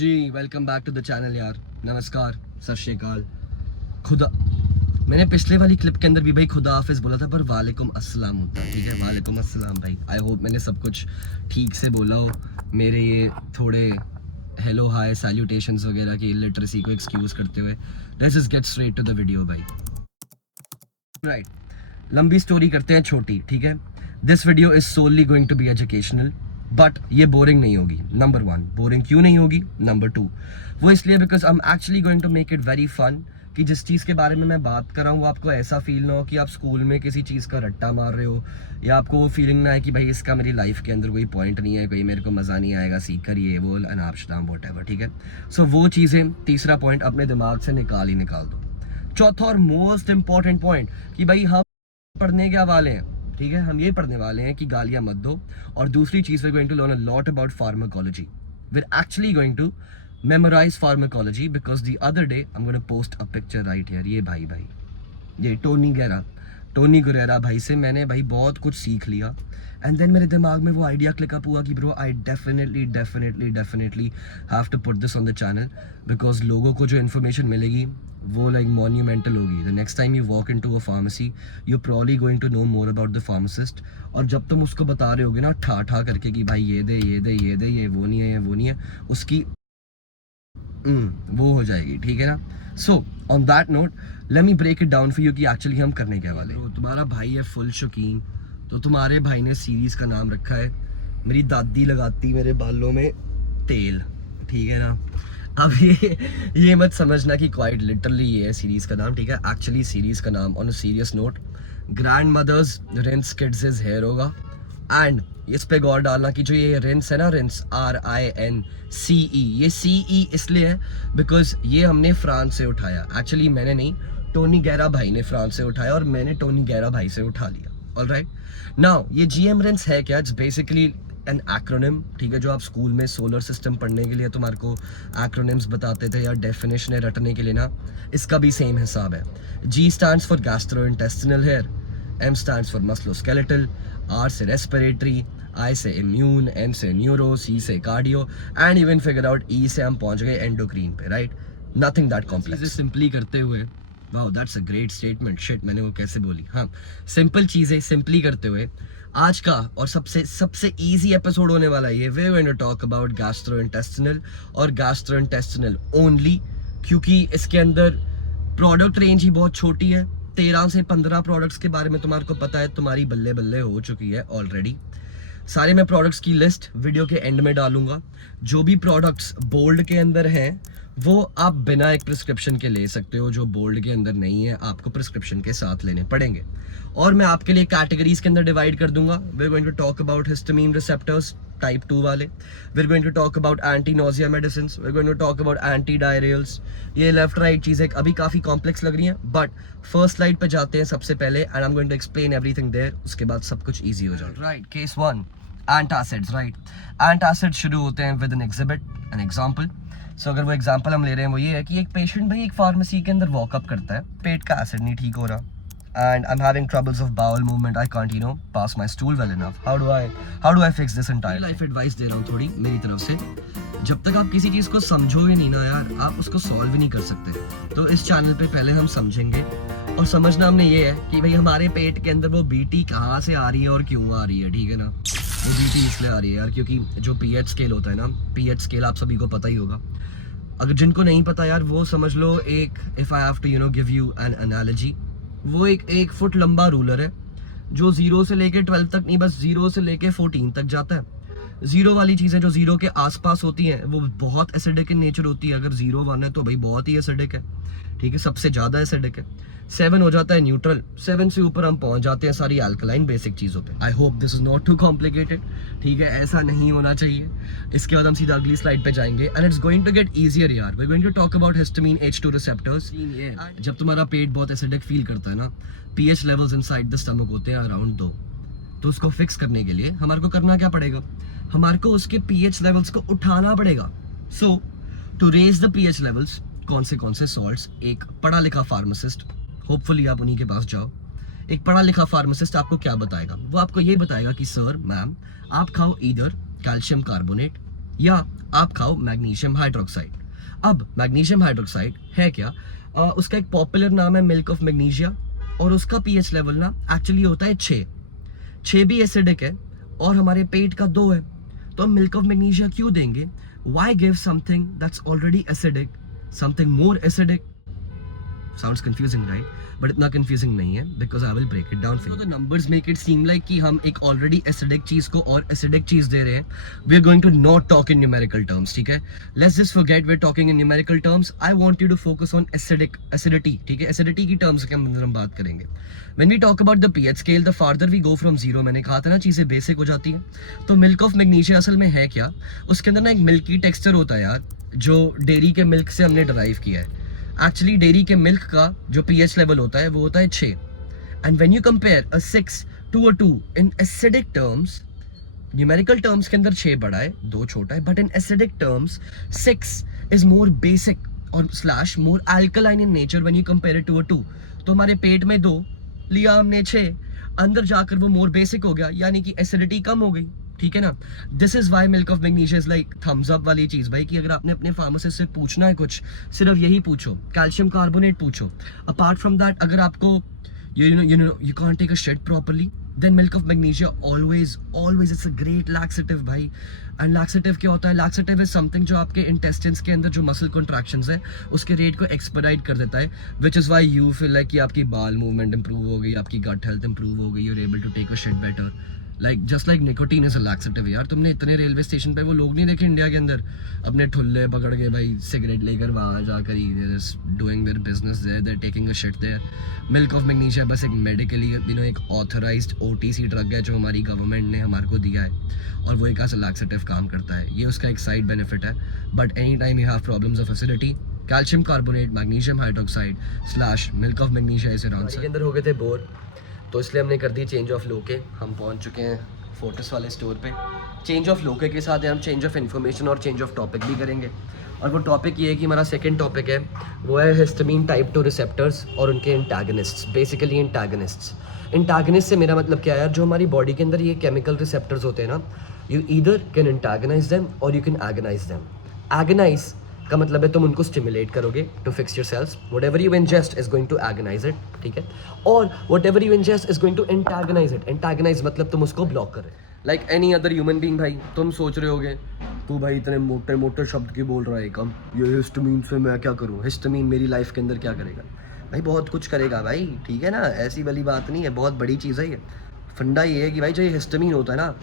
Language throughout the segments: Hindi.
Ji welcome back to the channel यार। नमस्कार, सत श्री अकाल, खुदा। मैंने पिछले वाली क्लिप के अंदर भी भाई खुदा हाफिज बोला था, पर वालेकुम अस्सलाम होता है, ठीक है। वालेकुम अस्सलाम भाई। आई होप मैंने सब कुछ ठीक से बोला हो। मेरे ये थोड़े हेलो हाय सैल्यूटेशंस वगैरह की लिटरेसी को एक्सक्यूज़ करते हुए let's just get straight to the video भाई। राइट, लंबी स्टोरी करते हैं छोटी, ठीक है। This video is only going to be educational, but ये बोरिंग नहीं होगी। नंबर 1, बोरिंग क्यों नहीं होगी? नंबर 2, वो इसलिए because I am actually going to make it very fun, कि जिस चीज़ के बारे में मैं बात कर रहा हूँ वो आपको ऐसा फील ना हो कि आप स्कूल में किसी चीज़ का रट्टा मार रहे हो, या आपको वो फीलिंग ना है कि भाई इसका मेरी लाइफ के अंदर कोई पॉइंट नहीं है, कोई मेरे को मज़ा नहीं आएगा सीख कर, ये वो अनाप शनाप व्हाटएवर, ठीक है। सो वो चीज़ें, तीसरा पॉइंट अपने दिमाग से निकाल दो। चौथा और मोस्ट इंपॉर्टेंट पॉइंट कि भाई हम पढ़ने क्या वाले हैं, ठीक है। हम ये पढ़ने वाले हैं कि गालियां मत दो। और दूसरी चीज, we going to learn a lot about pharmacology. We are actually going to memorise pharmacology because the other day I am gonna post a picture right here. ये भाई ये टोनी गुरेरा भाई से मैंने भाई बहुत कुछ सीख लिया। एंड देन मेरे दिमाग में वो आइडिया क्लिकअप हुआ कि bro I definitely have to put this on the channel, because लोगों को जो इन्फॉर्मेशन मिलेगी वो लाइक मॉन्यूमेंटल होगी। The next time you walk in to a pharmacy you probably going to know more about the pharmacist. और जब तुम उसको बता रहे होगे ना ठा करके कि भाई ये दे ये वो नहीं है उसकी वो हो जाएगी, ठीक है ना। So on that note let me break it down for you कि एक्चुअली हम करने क्या वाले। तो तुम्हारा भाई है फुल शौकीन, तो तुम्हारे भाई ने सीरीज का नाम रखा है मेरी दादी लगाती मेरे बालों में तेल, ठीक है ना। अब ये मत समझना कि क्वाइट लिटरली ये है सीरीज का नाम, ठीक है। एक्चुअली सीरीज का नाम on a serious note grand mothers rinse kids is here होगा। एंड इस पे गौर डालना कि जो ये रिंस है ना, रिंस RINCE, ये CE इसलिए है बिकॉज ये हमने फ्रांस से उठाया। एक्चुअली मैंने नहीं, टोनी गैरा भाई ने फ्रांस से उठाया और मैंने टोनी गैरा भाई से उठा लिया। ऑलराइट, नाउ ये GM रिंस है क्या? इट्स बेसिकली एन एक्रोनिम, ठीक है। जो आप स्कूल में सोलर सिस्टम पढ़ने के लिए तुम्हारे को एक्रोनिम्स बताते थे या डेफिनेशन रटने के लिए ना, इसका भी सेम हिसाब है। G stands for gastrointestinal here, M stands for musculoskeletal, R से रेस्पिरेटरी, I से इम्यून, N से न्यूरो, C से cardio, and even figure out E से हम पहुंच गए एंडोक्रीन पे, right. Nothing that complex. Simply करते हुए, wow that's a great statement, shit मैंने वो कैसे बोली। हाँ, सिंपल चीजें सिंपली करते हुए आज का और सबसे इजी एपिसोड होने वाला है ये। We are going to talk about gastrointestinal और गैस्ट्रोइंटेस्टिनल ओनली, क्योंकि इसके अंदर प्रोडक्ट रेंज ही बहुत छोटी है। 13 से 15 प्रोडक्ट्स के बारे में तुम्हारे को पता है, तुम्हारी बल्ले बल्ले हो चुकी है ऑलरेडी। सारे मैं प्रोडक्ट्स की लिस्ट वीडियो के एंड में डालूंगा। जो भी प्रोडक्ट्स बोल्ड के अंदर हैं वो आप बिना एक प्रिस्क्रिप्शन के ले सकते हो, जो बोल्ड के अंदर नहीं है आपको प्रिस्क्रिप्शन के साथ लेने पड़ेंगे। और मैं आपके लिए कैटेगरीज के अंदर डिवाइड कर दूंगा। We are going to talk about histamine receptors type 2 वाले, we are going to talk about anti nausea medicine, we are going to talk about anti diarrheals. ये लेफ्ट राइट चीजें अभी काफी कॉम्प्लेक्स लग रही हैं, बट फर्स्ट स्लाइड पे जाते हैं सबसे पहले and I am going to explain everything there. उसके बाद सब कुछ ईजी हो जाएगा। Right, case 1 antacids, right. Antacid शुरू होते हैं with an exhibit, an example. So अगर वो एग्जांपल हम ले रहे हैं वो ये है कि एक पेशेंट भाई एक फार्मेसी के अंदर वॉकअप करता है, पेट का एसिड नहीं ठीक हो रहा, and I'm having troubles of bowel movement, I can't pass my stool well enough. How do I fix this entire life advice दे रहा हूँ थोड़ी मेरी तरफ से। जब तक आप किसी चीज को समझोगे नहीं ना यार, आप उसको सॉल्व ही नहीं कर सकते। तो इस चैनल पे पहले हम समझेंगे, और समझना हमने ये है कि भाई हमारे पेट के अंदर वो बीटी कहाँ से आ रही है और क्यों आ रही है, ठीक है ना। वो बीटी इसलिए आ रही है यार क्योंकि जो पीएच स्केल होता है ना, पीएच स्केल आप सभी को पता ही होगा। अगर जिनको नहीं पता यार, वो समझ लो एक, if I have to give you an analogy, वो एक फुट लंबा रूलर है जो 0 से लेके 12 तक नहीं, बस 0 से लेके 14 तक जाता है। 0 वाली चीज़ें जो 0 के आसपास होती हैं वो बहुत एसिडिक इन नेचर होती है। अगर 0 1 है तो भाई बहुत ही एसिडिक है, ठीक है, सबसे ज़्यादा एसिडिक है। 7 हो जाता है न्यूट्रल, 7 से ऊपर हम पहुंच जाते हैं सारी अल्कलाइन बेसिक चीज़ों पे। I hope this is not too complicated, ठीक है, ऐसा नहीं होना चाहिए। इसके बाद हम सीधा अगली स्लाइड पे जाएंगे and it's going to get easier यार। We are going to talk about histamine H2 receptors. जब तुम्हारा पेट बहुत एसिडिक फील करता है ना, pH levels inside the stomach होते हैं अराउंड 2, तो उसको फिक्स करने के लिए हमारे को करना क्या पड़ेगा? हमारे को उसके पीएच लेवल्स को उठाना पड़ेगा। So to raise the pH levels, कौन से सॉल्ट्स, एक पढ़ा लिखा फार्मासिस्ट, होपफुली आप उन्हीं के पास जाओ, एक पढ़ा लिखा फार्मासिस्ट आपको क्या बताएगा? वो आपको ये बताएगा कि सर मैम आप खाओ ईदर कैल्शियम कार्बोनेट या आप खाओ मैग्नीशियम हाइड्रोक्साइड। अब मैग्नीशियम हाइड्रोक्साइड है क्या? उसका एक पॉपुलर नाम है मिल्क ऑफ मैग्नीशिया, और उसका पीएच लेवल ना एक्चुअली होता है 6 भी एसिडिक है और हमारे पेट का 2 है, तो हम मिल्क ऑफ मैग्नीशिया क्यों देंगे? Why give something that's already acidic something more acidic? Sounds confusing, right? But इतना confusing नहीं है, because I will break it down for you. So the numbers make it seem like कि हम एक already acidic चीज को और acidic चीज दे रहे हैं. We are going to not talk in numerical terms, ठीक है? Let's just forget we're talking in numerical terms. I want you to focus on acidity, ठीक है? Acidity की terms के अंदर हम बात करेंगे. When we talk about the pH scale, the farther we go from zero, मैंने कहा था ना चीजें बेसिक हो जाती हैं. तो milk of magnesia असल में है क्या? उसके अंदर ना एक milky texture होता है यार, जो डेयरी के मिल्क से हमने डराइव किया है. एक्चुअली डेयरी के मिल्क का जो पीएच लेवल होता है वो होता है 6. And when you compare a 6 to a 2 in acidic terms, numerical terms के अंदर 6 बड़ा है 2 छोटा है, but in acidic terms 6 is more basic और slash more alkaline in nature when you compare it to a 2. तो हमारे पेट में 2 लिया हमने 6, अंदर जाकर वो मोर बेसिक हो गया, यानी कि एसिडिटी कम हो गई, ठीक है ना? This is why milk of magnesia is like Thums Up वाली चीज भाई, कि अगर आपने अपने फार्मासिस्ट से पूछना है कुछ, सिर्फ यही पूछो, कैल्शियम कार्बोनेट पूछो. अपार्ट फ्रॉम दैट, अगर आपको you can't take a shit properly, then milk of magnesia always it's a great laxative भाई. एंड laxative क्या होता है? laxative is something जो आपके intestines के अंदर जो muscle contractions है उसके रेट को expedite कर देता है, which is why you feel like कि आपकी बाल मूवमेंट इंप्रूव हो गई, आपकी गट हेल्थ इंप्रूव हो गई, you're able to take a shit better. Like just like nicotine is a laxative यार. तुमने इतने रेलवे स्टेशन पे वो लोग नहीं देखे इंडिया के अंदर अपने ठुल्ले पकड़ के भाई सिगरेट लेकर वहाँ जाकर ही doing their business there, they taking a shit there. Milk of magnesia बस एक मेडिकली एक ऑथराइज्ड ओटीसी ड्रग है जो हमारी गवर्नमेंट ने हमारे को दिया है, और वो एक ऐसा लैक्सेटिव काम करता है. ये उसका एक साइड बेनिफिट है. But any time you have problems of acidity, calcium carbonate, magnesium hydroxide slash milk of magnesia is around. के अंदर हो गए थे बोर, तो इसलिए हमने कर दी चेंज ऑफ लोके. हम पहुंच चुके हैं फोर्टिस वाले स्टोर पे. चेंज ऑफ लोके के साथ हम चेंज ऑफ इन्फॉर्मेशन और चेंज ऑफ टॉपिक भी करेंगे. और वो टॉपिक ये है कि हमारा सेकंड टॉपिक है वो है हिस्टामीन टाइप 2 रिसेप्टर्स और उनके एंटागनिस्ट्स. बेसिकली एंटागनिस्ट से मेरा मतलब क्या है यार? जो हमारी बॉडी के अंदर ये केमिकल रिसेप्टर्स होते हैं ना, you either can antagonise them और you can agonise them. Agonise का मतलब है तुम उनको स्टिमुलेट करोगे to fix your cells. What you ingest is going to agonise it, ठीक है? और what you ingest is going to antagonise it. Antagonise मतलब तुम उसको ब्लॉक कर रहे हो. Like any other human being भाई, तुम सोच रहे होगे तू भाई इतने मोटे मोटे शब्द की बोल रहा है, कम ये हिस्टामीन से मैं क्या करूँ? हिस्टामीन मेरी लाइफ के अंदर क्या करेगा? भाई बहुत कुछ करेगा भाई, ठीक है ना? ऐसी वाली बात नहीं है, बहुत बड़ी चीज़ है ये. फंडा ये है कि भाई जो ये हिस्टामीन होता है ना,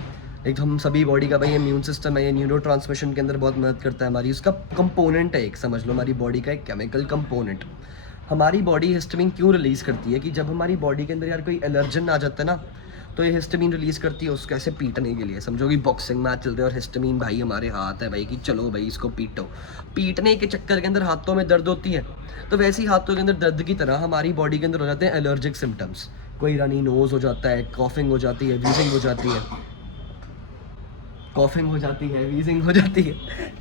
एक हम सभी बॉडी का भाई इम्यून सिस्टम है, ये न्यूरो ट्रांसमिशन के अंदर बहुत मदद करता है हमारी. उसका कंपोनेंट है एक, समझ लो हमारी बॉडी का एक केमिकल कंपोनेंट. हमारी बॉडी हिस्टामीन क्यों रिलीज़ करती है? कि जब हमारी बॉडी के अंदर यार कोई एलर्जन आ जाता है ना, तो ये हिस्टामीन रिलीज़ करती है उसको ऐसे पीटने के लिए. समझो कि बॉक्सिंग मैच चल रहा है और हिस्टामीन भाई हमारे हाथ है भाई कि चलो भाई इसको पीटो. पीटने के चक्कर के अंदर हाथों में दर्द होती है, तो वैसे ही हाथों के अंदर दर्द की तरह हमारी बॉडी के अंदर हो जाते हैं एलर्जिक सिम्टम्स. कोई रनी नोज हो जाता है, कॉफिंग हो जाती है, वीजिंग हो जाती है, वीजिंग हो जाती है,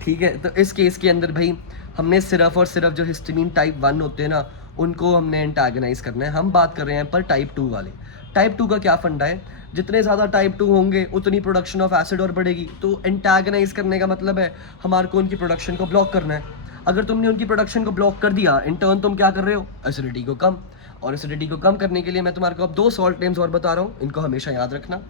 ठीक है? तो इस केस के अंदर भाई हमने सिर्फ और सिर्फ जो हिस्टामीन टाइप 1 होते हैं ना, उनको हमने एंटागनाइज करना है. हम बात कर रहे हैं पर टाइप 2 वाले. टाइप 2 का क्या फंडा है? जितने ज़्यादा टाइप 2 होंगे उतनी प्रोडक्शन ऑफ एसिड और बढ़ेगी. तो एंटागनाइज करने का मतलब है हमारे को उनकी प्रोडक्शन को ब्लॉक करना है. अगर तुमने उनकी प्रोडक्शन को ब्लॉक कर दिया, इन टर्न तुम क्या कर रहे हो? एसिडिटी को कम. और एसिडिटी को कम करने के लिए मैं तुम्हारे को अब 2 सॉल्ट नेम्स और बता रहा हूँ, इनको हमेशा याद रखना.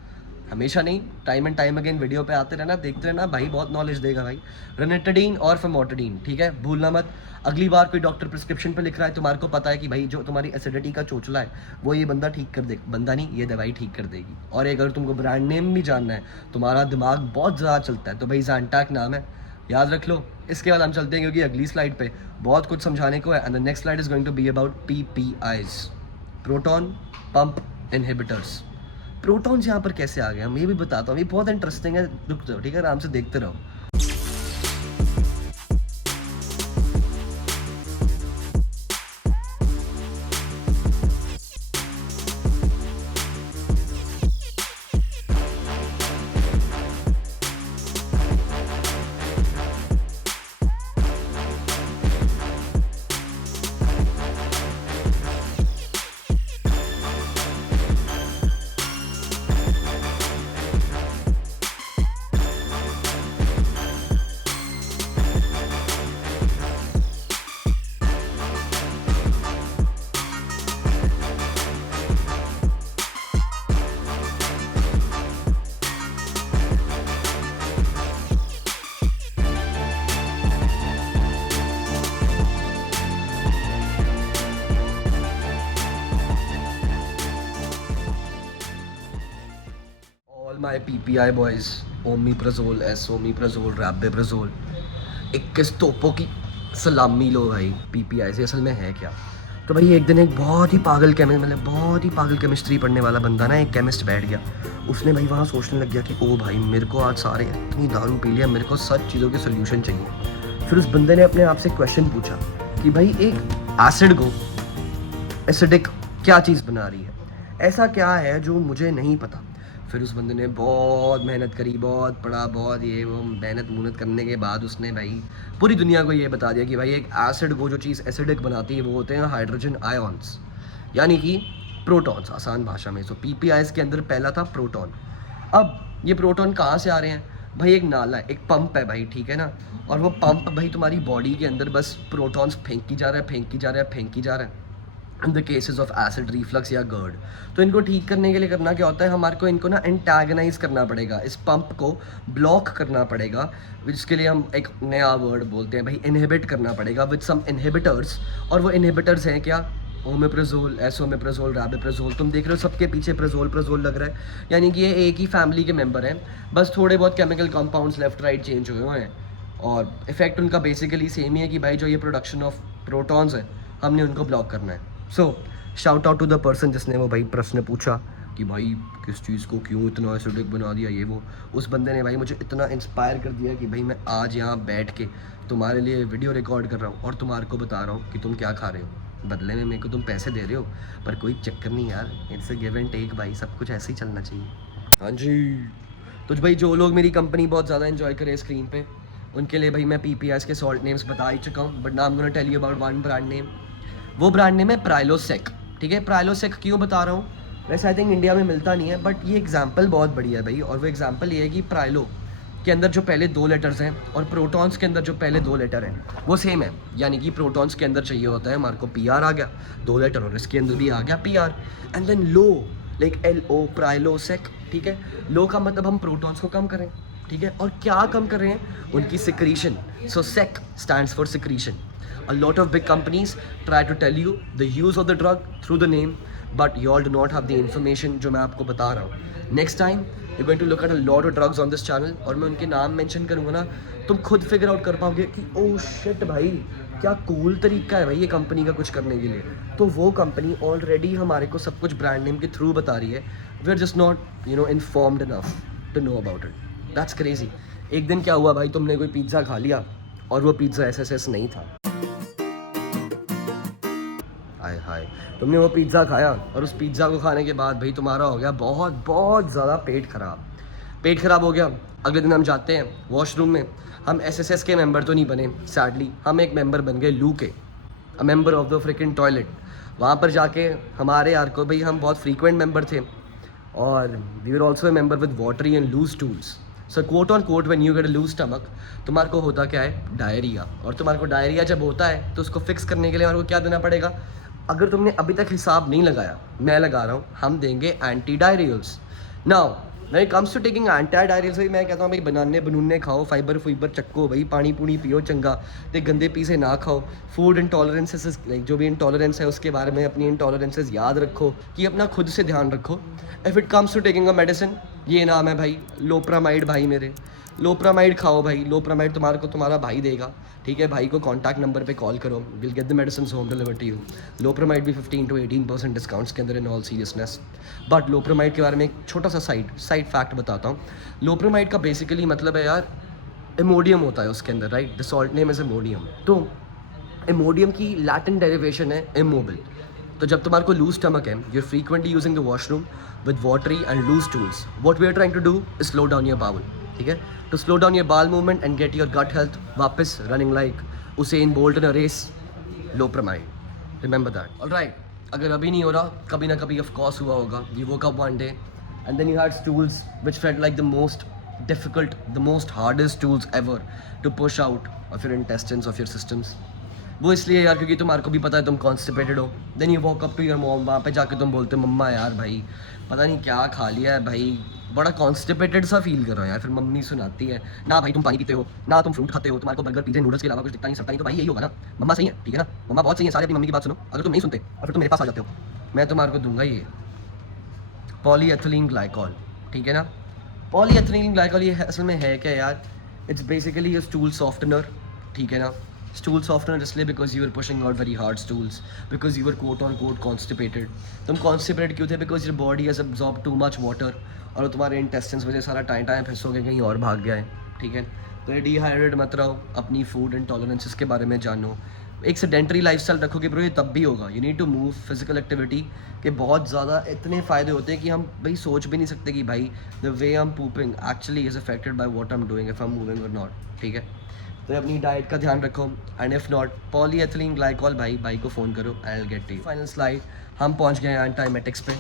हमेशा नहीं, time and time again video पे आते रहना, देखते रहना भाई, बहुत नॉलेज देगा भाई. रेनिटिडीन और फमोटिडीन, ठीक है? भूलना मत. अगली बार कोई डॉक्टर प्रिस्क्रिप्शन पे लिख रहा है, तुम्हारे को पता है कि भाई जो तुम्हारी एसिडिटी का चोचला है वो ये बंदा ठीक कर दे, बंदा नहीं ये दवाई ठीक कर देगी. और अगर तुमको ब्रांड नेम भी जानना है, तुम्हारा दिमाग बहुत ज़्यादा चलता है, तो भाई ज़ैंटैक नाम है, याद रख लो. इसके बाद हम चलते हैं क्योंकि अगली स्लाइड पे बहुत कुछ समझाने को है. And the next slide is going to be about PPIs, proton pump inhibitors. Protons यहाँ पर कैसे आ गए हम ये भी बताता हूँ, ये बहुत इंटरेस्टिंग है. रुक जाओ, ठीक है? आराम से देखते रहो. माय PPI बॉयज़, ओमीप्राज़ोल, एसोमीप्राज़ोल, रैबिप्राज़ोल, 21 तोपों की सलामी लो भाई। PPI से असल में है क्या? तो भाई एक दिन एक बहुत ही पागल केमिस्ट्री पढ़ने वाला बंदा ना, एक केमिस्ट बैठ गया। उसने भाई वहाँ सोचने लग गया कि ओ भाई मेरे को आज सारे इतनी दारू पी लिया, मेरे को सब चीज़ों के सोल्यूशन चाहिए। फिर उस बंदे ने अपने आप से क्वेश्चन पूछा कि भाई एक एसिड को एसिडिक क्या चीज़ बना रही है, ऐसा क्या है जो मुझे नहीं पता। फिर उस बंदे ने बहुत मेहनत करी, बहुत पढ़ा, बहुत ये वो मेहनत करने के बाद उसने भाई पूरी दुनिया को ये बता दिया कि भाई एक एसिड को जो चीज़ एसिडिक बनाती है वो होते हैं हाइड्रोजन आयॉन्स, यानी कि प्रोटॉन्स आसान भाषा में। सो PPIs के अंदर पहला था प्रोटॉन। अब ये प्रोटॉन कहाँ से आ रहे हैं भाई? एक नाला है, एक पंप है भाई, ठीक है ना। और वो पंप भाई तुम्हारी बॉडी के अंदर बस प्रोटॉन्स फेंकी जा रहा है in the cases of acid reflux या GERD। तो इनको ठीक करने के लिए करना क्या होता है, हमारे को इनको ना एंटागनाइज करना पड़ेगा, इस पंप को ब्लॉक करना पड़ेगा, जिसके लिए हम एक नया वर्ड बोलते हैं भाई, इनहिबिट करना पड़ेगा विद सम इनहिबिटर्स। और वो इनहिबिटर्स हैं क्या? Omeprazole, esomeprazole, rabeprazole. तुम देख रहे हो सबके पीछे प्रज़ोल लग रहा है, यानी कि ये एक ही फैमिली के मेंबर हैं, बस थोड़े बहुत chemical compounds left right change हुए हुए हैं, और इफेक्ट उनका बेसिकली सेम ही है कि भाई जो ये प्रोडक्शन ऑफ प्रोटॉन्स है हमने उनको ब्लॉक करना है। So shout out to the person जिसने वो भाई प्रश्न पूछा कि भाई किस चीज़ को क्यों इतना एसिडिक बना दिया ये वो। उस बंदे ने भाई मुझे इतना इंस्पायर कर दिया कि भाई मैं आज यहाँ बैठ के तुम्हारे लिए वीडियो रिकॉर्ड कर रहा हूँ और तुम्हारे को बता रहा हूँ कि तुम क्या खा रहे हो। बदले में मेरे को तुम पैसे दे रहे हो, पर कोई चक्कर नहीं यार, it's a give and take भाई, सब कुछ ऐसे ही चलना चाहिए। हाँ जी, तो भाई जो लोग मेरी कंपनी बहुत ज़्यादा इन्जॉय करें स्क्रीन पे, उनके लिए भाई मैं PPIs के सॉल्ट नेम्स बता ही चुका हूँ, but now I am gonna tell you about one brand name. वो ब्रांड नेम है प्राइलोसेक, ठीक है। प्राइलोसेक क्यों बता रहा हूँ, वैसे आई थिंक इंडिया में मिलता नहीं है, बट ये एग्जाम्पल बहुत बढ़िया है भाई। और वो एग्जाम्पल ये है कि प्राइलो के अंदर जो पहले 2 लेटर्स हैं और प्रोटॉन्स के अंदर जो पहले 2 लेटर हैं वो सेम है, यानी कि प्रोटॉन्स के अंदर चाहिए होता है हमारे को PR आ गया 2 लेटर, और इसके अंदर भी आ गया PR, and then lo like LO, Prilosec, ठीक है। लो का मतलब हम प्रोटॉन्स को कम करें, ठीक है। और क्या कम कर रहे हैं? उनकी secretion. So sec stands for secretion. A lot of big companies try to tell you the use of the drug through the name, but you all do not have the information जो मैं आपको बता रहा हूँ। Next time you're going to look at a lot of drugs on this channel, और मैं उनके नाम मेंशन करूँगा ना, तुम खुद फिगर आउट कर पाओगे कि ओह शिट भाई क्या कूल तरीका है भाई ये कंपनी का कुछ करने के लिए। तो वो कंपनी ऑलरेडी हमारे को सब कुछ ब्रांड नेम के थ्रू बता रही है, we are just not informed enough to know about it. That's crazy. एक दिन क्या हुआ भाई, तुमने कोई पिज़्ज़ा खा लिया और वो पिज़्ज़ा SSS नहीं था। हाय तुमने वो पिज़्ज़ा खाया और उस पिज़्ज़ा को खाने के बाद भाई तुम्हारा हो गया बहुत बहुत ज़्यादा पेट ख़राब हो गया। अगले दिन हम जाते हैं वॉशरूम में, हम SSS के मेंबर तो नहीं बने सैडली, हम एक मेंबर बन गए लू के, a member of the fricking toilet. वहाँ पर जाके हमारे यार को भाई हम बहुत फ्रीक्वेंट मेंबर थे, और we were also a member with watery and loose tools. So quote on quote when you get a loose stomach, तुम्हारे को होता क्या है? डायरिया। और तुम्हारे को डायरिया जब होता है तो उसको फिक्स करने के लिए हमारे को क्या देना पड़ेगा? अगर तुमने अभी तक हिसाब नहीं लगाया, मैं लगा रहा हूँ, हम देंगे anti diarrhoeals. Now when it comes to taking anti diarrhoeals, भाई मैं कहता हूँ भाई बनाने खाओ, फाइबर चक्को भाई, पानी पूनी पियो चंगा, तो गंदे पीसे ना खाओ। फूड इंटॉलरेंसेस, लाइक जो भी इंटॉलरेंस है उसके बारे में अपनी इंटॉलरेंसेस याद रखो, कि अपना खुद से ध्यान रखो। If it comes to taking a medicine, ये नाम है भाई लोप्रामाइड। भाई मेरे लोप्रामाइड खाओ भाई, लोप्रामाइड तुम्हारा भाई देगा, ठीक है। भाई को कॉन्टैक्ट नंबर पे कॉल करो, will get the medicine home delivered to you. Loperamide भी 15 to 18% डिस्काउंट्स के अंदर in all seriousness. But loperamide के बारे में एक छोटा सा साइड फैक्ट बताता हूँ। लोप्रामाइड का बेसिकली मतलब है यार इमोडियम होता है उसके अंदर, right. The salt name is Imodium. तो इमोडियम की लैटिन डेरिवेशन है इमोबिल। तो जब तुम्हारे को लूज स्टमक है, you are frequently using the washroom with watery and loose stools, what we are trying to do is slow down your bowel, ठीक है। To slow down your bowel movement and get your gut health वापस running like Usain Bolt in a race, loperamide, remember that. Alright, अगर अभी नहीं हो रहा, कभी ना कभी ऑफ कोर्स हुआ होगा। You woke up one day and then you had stools which felt like the most difficult, the most hardest stools ever to push out of your intestines, of your systems. वो इसलिए यार क्योंकि तुम्हारे को भी पता है तुम कॉन्स्टिपेटेड हो। Then you walk up to your mom, वहाँ पे जाके तुम बोलते हो मम्मा यार भाई पता नहीं क्या खा लिया है भाई, बड़ा कॉन्स्टिपेटेड सा फील कर रहा हूँ यार। फिर मम्मी सुनाती है ना भाई तुम पानी पीते हो ना तुम फ्रूट खाते हो, तुम्हारे को बर्गर पिज़्ज़ा नूडल्स के अलावा कुछ दिखता नहीं सकता नहीं, तो भाई यही होगा ना। मम्मा सही है, ठीक है ना, मम्मा बहुत सही है, सारे अपनी मम्मी की बात सुनो। अगर तुम नहीं सुनते और फिर तुम मेरे पास आ जाते हो, मैं तुम्हारे को दूंगा ये पॉलीएथिलीन ग्लाइकॉल, ठीक है ना। पॉलीएथिलीन ग्लाइकॉल ये असल में है क्या यार? It's basically a stool softener, ठीक है ना? स्टूल सॉफ्टनर इसलिए because you are pushing out very hard stools, because you are quote on quote constipated. तुम कॉन्स्टिपेटेड क्यों थे? Because your body has absorb too much water, और तुम्हारे इंटेस्टिन्स में से सारा टाइम फिस हो गया, कहीं और भाग गया है, ठीक है? तो ये डिहाइड्रेट मत रहो, अपनी फूड इंटॉलरेंसेस के बारे में जानो, एक सेडेंटरी लाइफस्टाइल रखोगे ब्रो, ये तब भी होगा। You need to move, physical activity के बहुत ज़्यादा इतने फ़ायदे होते हैं कि हम भाई सोच भी नहीं सकते कि भाई the way I am pooping actually is affected by what I am doing if I am moving और नॉट, ठीक है? तो अपनी डाइट का ध्यान रखो, and if not polyethylene glycol भाई को फ़ोन करो, I will get to you. Final slide, हम पहुँच गए एंटाइमेटिक्स पे,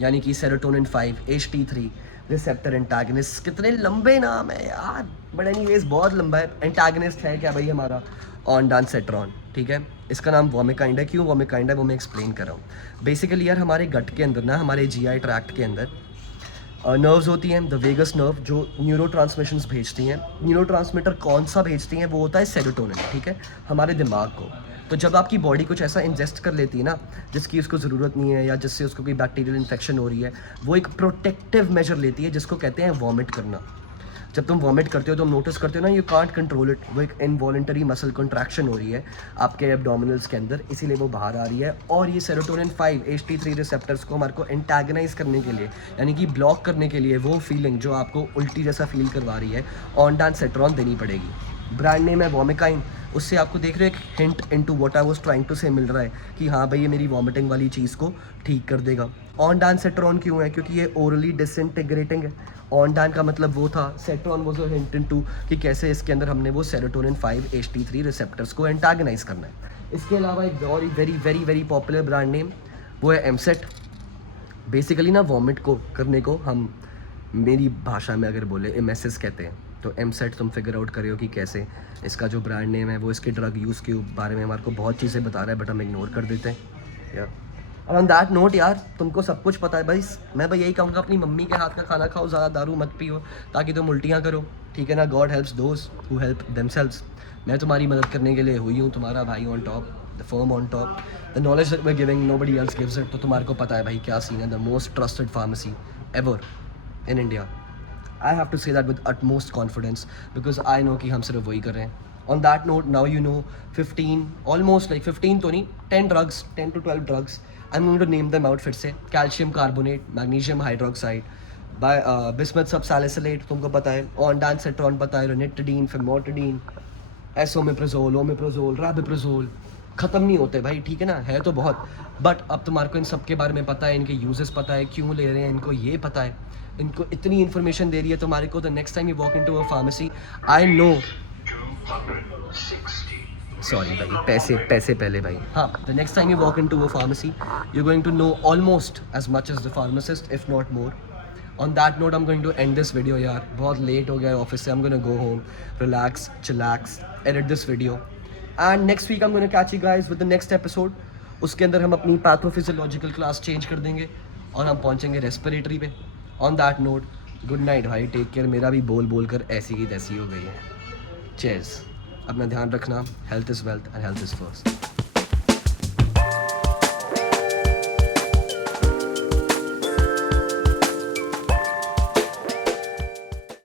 यानी कि सेरोटोनिन 5 H-T3 रिसेप्टर एंटागनिस्ट। कितने लंबे नाम है यार, बट एनीवेज बहुत लंबा है। एंटागनिस्ट है क्या भाई हमारा? ऑनडानसेट्रॉन, ठीक है? इसका नाम वोमिकाइंड है। क्यों वोमिकाइंड है वो मैं एक्सप्लेन कर रहा हूँ। बेसिकली यार हमारे गट के अंदर ना, हमारे GI ट्रैक्ट के अंदर नर्व्स होती हैं, द वेगस नर्व, जो न्यूरोट्रांसमिशंस भेजती हैं। न्यूरोट्रांसमीटर कौन सा भेजती हैं? वो होता है सेरोटोनिन, ठीक है, हमारे दिमाग को। तो जब आपकी बॉडी कुछ ऐसा इंजेस्ट कर लेती है ना जिसकी उसको ज़रूरत नहीं है, या जिससे उसको कोई बैक्टीरियल इन्फेक्शन हो रही है, वो एक प्रोटेक्टिव मेजर लेती है जिसको कहते हैं वॉमिट करना। जब तुम वॉमिट करते हो तो नोटिस करते हो ना, यू कांट कंट्रोल इट, वो एक इनवॉलंटरी मसल कंट्रैक्शन हो रही है आपके एब्डोमिनल्स के अंदर, इसीलिए वो बाहर आ रही है। और ये सेरोटोनिन 5 H-T3 रिसेप्टर्स को हमारे को एंटागनाइज करने के लिए, यानी कि ब्लॉक करने के लिए, वो फीलिंग जो आपको उल्टी जैसा फील करवा रही है, ऑनडानसेट्रॉन देनी पड़ेगी। ब्रांड नेम है वोमिकाइन। उससे आपको देख रहे हो एक hint into what I was trying to say मिल रहा है कि हाँ भाई ये मेरी वॉमिटिंग वाली चीज़ को ठीक कर देगा। ऑनडानसेट्रॉन क्यों है? क्योंकि ये ओरली डिसइंटीग्रेटिंग है। ऑनडान का मतलब वो था, सेट्रॉन वाज अ हिंट इनटू कि कैसे इसके अंदर हमने वो सेरोटोनिन 5 H-T3 रिसेप्टर्स को एंटागनाइज करना है। इसके अलावा एक और very very very popular brand name, वो है एमसेट। बेसिकली ना वॉमिट को करने को हम, मेरी भाषा में अगर बोले, एमएसएस कहते हैं। तो एमसेट तुम फिगर आउट करे हो कि कैसे। इसका जो ब्रांड नेम है वो इसके ड्रग यूज़ के बारे में हमारे को बहुत चीज़ें बता रहा है, बट हम इग्नोर कर देते हैं यार। और ऑन दैट नोट यार, तुमको सब कुछ पता है भाई, मैं भाई यही कहूँगा अपनी मम्मी के हाथ का खाना खाओ, ज़्यादा दारू मत पियो ताकि तुम उल्टियाँ करो, ठीक है ना? God helps those who help themselves. मैं तुम्हारी मदद करने के लिए हुई हूँ, तुम्हारा भाई on top, the firm on top, the knowledge that we are giving nobody else gives it. तो तुम्हारे को पता है भाई क्या सीन है, the most trusted pharmacy ever in India. I have to say that with utmost confidence because I know कि हम सिर्फ वही कर रहे हैं। On that note, now you know 15, almost like 15 तो नहीं, 10 drugs, 10 to 12 drugs. I'm going to name them out फिर से। Calcium carbonate, magnesium hydroxide, bismuth subsalicylate तुमको पता है, ondansetron पता है, ranitidine, famotidine, esomeprazole, omeprazole, rabeprazole, ख़त्म नहीं होते भाई, ठीक है ना? है तो बहुत, बट अब तुम्हारे को इन सब के बारे में पता है, इनके यूजेस पता है, क्यों ले रहे हैं इनको ये पता है, इनको इतनी इन्फॉर्मेशन दे रही है तुम्हारे को। The next time you walk into a pharmacy, I know, sorry भाई, पैसे पहले भाई, हाँ, the next time you walk into a pharmacy you going to know almost as much as the pharmacist, if not more. On that note, I'm going to end this video यार, बहुत लेट हो गया है ऑफिस से। I'm gonna go home, relax, chillax, edit this video, and next week I'm gonna catch you guys with the next episode. उसके अंदर हम अपनी पैथोफिजियोलॉजिकल क्लास चेंज कर देंगे और हम पहुंचेंगे रेस्पिरेटरी पे। On that note, good night भाई, टेक केयर। मेरा भी बोल कर ऐसी की तैसी हो गई है। चेयर्स, अपना ध्यान रखना, health is wealth and health is first.